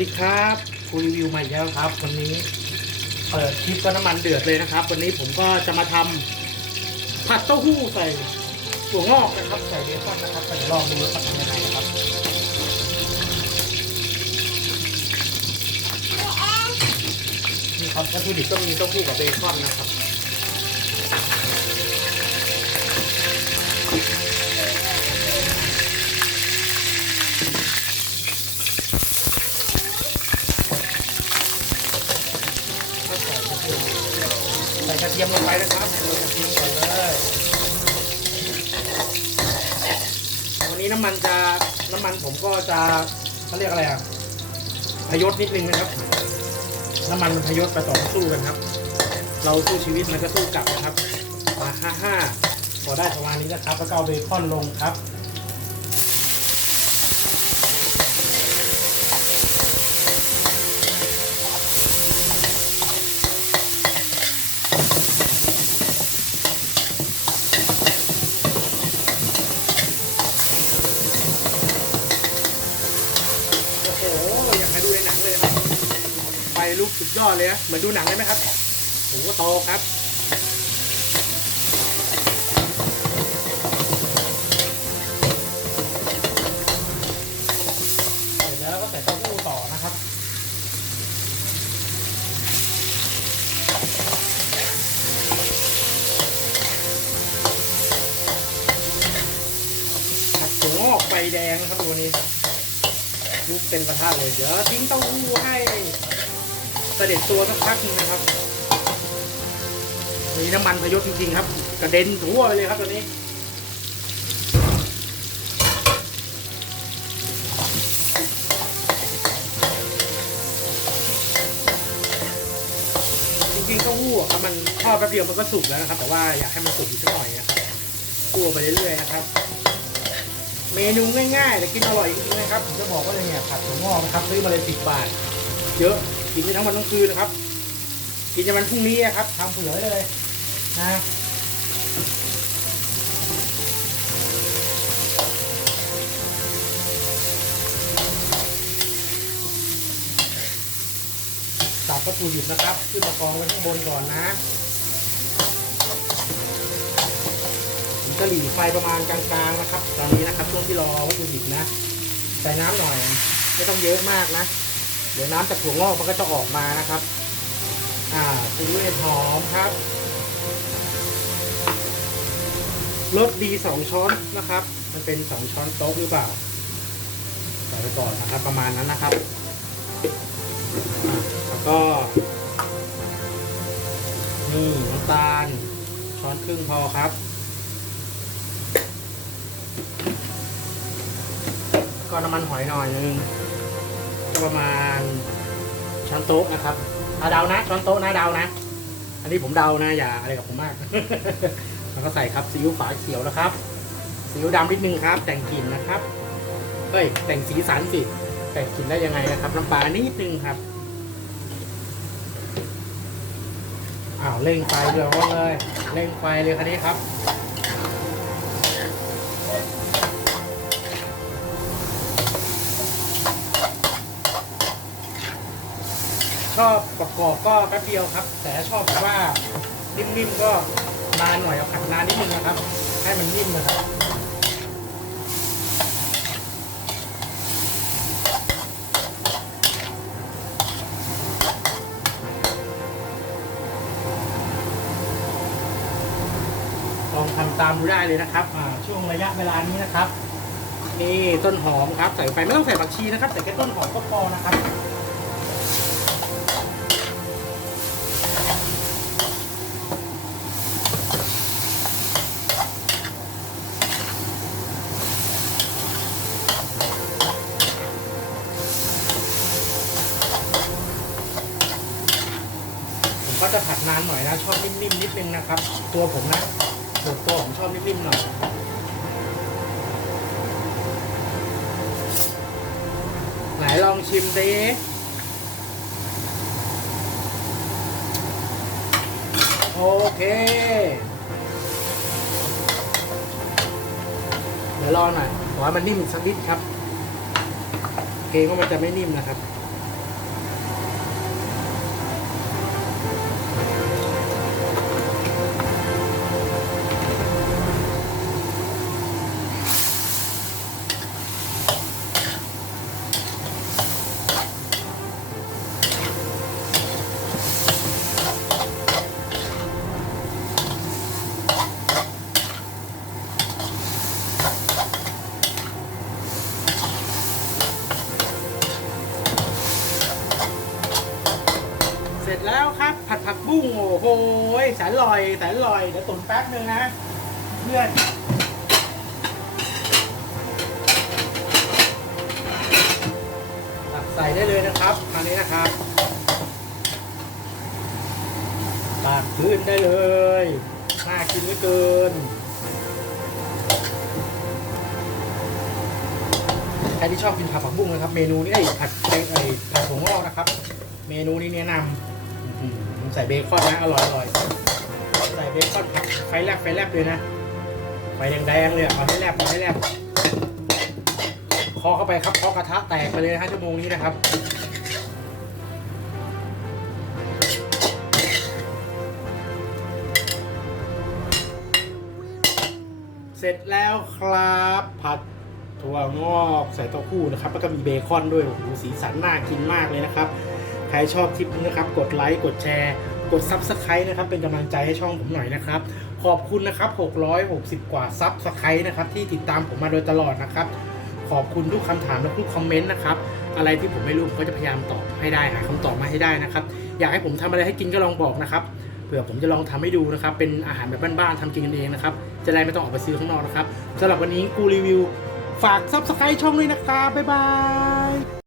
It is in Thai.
ดีครับฟูรีวิวมาแล้วครับ วันนี้เปิดคลิปก็น้ำมันเดือดเลยนะครับ วันนี้ผมก็จะมาทำผัดเต้าหู้ใส่ถั่วงอกนะครับใส่เบคอนนะครับไปลองดูว่าทำยังไงนะครับนี่ครับวัตถุดิบก็มีเต้าหู้กับเบคอนนะครับ กระเทียมลงไปนะครับใส่กระเทียมก่อนเลยวันนี้น้ำมันจะน้ำมันผมก็จะเขาเรียกอะไรอะพยศนิดนึงนะครับ น้ำมันมันพยศไปต่อสู้กันครับ เราสู้ชีวิตมันก็สู้กลับนะครับมาห้าห้าพอได้ประมาณนี้นะครับ แล้วก็เอาเบคอนลงครับ โอ้โห อยากให้ดูในหนังเลยครับ ไฟ ลุกสุดยอดเลยนะเหมือนดูหนังเลยไหมครับหมูก็โตครับเสร็จแล้วก็ใส่เต้าหู้ต่อนะครับผัดถั่วงอกไฟแดงครับตัวนี้ลุกเป็นกระทะเลย เดี๋ยวทิ้งเต้าหู้ให้ สด็จตัวสักพักนึงนะครับนี่น้ำมันพยศจริงๆครับ กระเด็นทั่วไปเลยครับตัวนี้จริงๆเต้าหู้อะครับมันทอดแป๊บเดียวมันก็สุกแล้วนะครับ แต่ว่าอยากให้มันสุกอีกสักหน่อยนะครับคั่วไปเรื่อยๆนะครับ เมนูง่ายๆแต่กินอร่อยจริงๆนะครับผมจะบอกว่าเนี่ยผัดถั่วงอกนะครับซื้อมาเลยสิบบาท เยอะ กินได้ทั้งวันทั้งคืนนะครับ กินจนวันพรุ่งนี้อะครับทำเผื่อเลยนะตักวัตถุดิบนะครับ ขึ้นมากองไว้ข้างบนก่อนนะผมจะหลีไฟประมาณกลางๆนะครับ ตอนนี้นะครับช่วงที่รอวัตถุดิบนะ ใส่น้ำหน่อย ไม่ต้องเยอะมากนะ ดี๋ยวน้ำจากถั่วงอกมันก็จะออกมานะครับ อ่าปรุงด้วเห็ดหอมครับรสดีสองช้อนนะครับ มันเป็นสองช้อนโต๊ะหรือเปล่าใส่ไปก่อนนะครับ ประมาณนั้นนะครับ แล้วก็นี่น้ำตาล ช้อนครึ่งพอครับก็น้ำมันหอยหน่อยนึง ประมาณช้อนโต๊ะนะครับเอาเดานะช้อนโต๊ะนะเดานะ อันนี้ผมเดานะอย่าอะไรกับผมมาก แล้วก็ใส่ครับซีอิ๊วฝาเขียวนะครับซีอิ๊วดำนิดนึงครับ แต่งกลิ่นนะครับเฮ้ยแต่งสีสันสิแต่งกลิ่นได้ยังไงนะครับน้ำปลานิดนึงครับอ้าวเร่งไฟเดือดเลยเร่งไฟเลยคันนี้ครับ ชอบประกอบก็แป๊บเดียวครับ แต่ถ้าชอบแบบว่านิ่มๆก็นานหน่อยเอาผัดนานนิดนึงนะครับ ให้มันนิ่มนะครับลองทำตามดูได้เลยนะครับช่วงระยะเวลานี้นะครับนี่ต้นหอมครับใส่ไปไม่ต้องใส่ผักชีนะครับ ใส่แค่ต้นหอมก็พอนะครับ นานหน่อยนะ ชอบนิ่มๆนิดนึงนะครับ ตัวผมนะส่วนตัวผมชอบนิ่มๆหน่อยไหนลองชิมดิโอเค เดี๋ยวรอหน่อยขอให้มันนิ่มสักนิดครับ เกรงว่ามันจะไม่นิ่มนะครับ โอ้โหแสนอร่อยแสนอร่อย เดี๋ยวตุ๋นแป๊บนึงนะ เพื่อนตักใส่ได้เลยนะครับอันนี้นะครับตักพื้นได้เลยน่ากินเหลือเกินใครที่ชอบกินผัดผักบุ้งนะครับ เมนูนี้ไอ้ผัดไอ้ไอ้ผัดถั่วงอกนะครับ เมนูนี้แนะนำ ใส่เบคอนนะอร่อยอร่อยใส่เบคอนผัดไฟแลบไฟแลบเลยนะไฟแดงๆเลยเอาให้แลบเอาให้แลบคอเข้าไปครับคอกระทะแตกไปเลยนะฮะชั่วโมงนี้นะครับเสร็จแล้วครับผัดถั่วงอกใส่เต้าหู้นะครับ แล้วก็มีเบคอนด้วยโอ้โหสีสันน่ากินมากเลยนะครับ ใครชอบคลิปนี้นะครับ กดไลค์กดแชร์ กดซับสไครต์นะครับ เป็นกำลังใจให้ช่องผมหน่อยนะครับ ขอบคุณนะครับ 660 กว่าซับสไครต์นะครับ ที่ติดตามผมมาโดยตลอดนะครับ ขอบคุณทุกคำถามและทุกคอมเมนต์นะครับ อะไรที่ผมไม่รู้ผมก็จะพยายามตอบให้ได้หาคำตอบมาให้ได้นะครับ อยากให้ผมทำอะไรให้กินก็ลองบอกนะครับเผื่อผมจะลองทำให้ดูนะครับ เป็นอาหารแบบบ้านๆทำกินกันเองนะครับ จะได้ไม่ต้องออกไปซื้อข้างนอกนะครับสำหรับวันนี้กูรีวิว ฝากซับสไครต์ช่องด้วยนะครับ บ๊ายบาย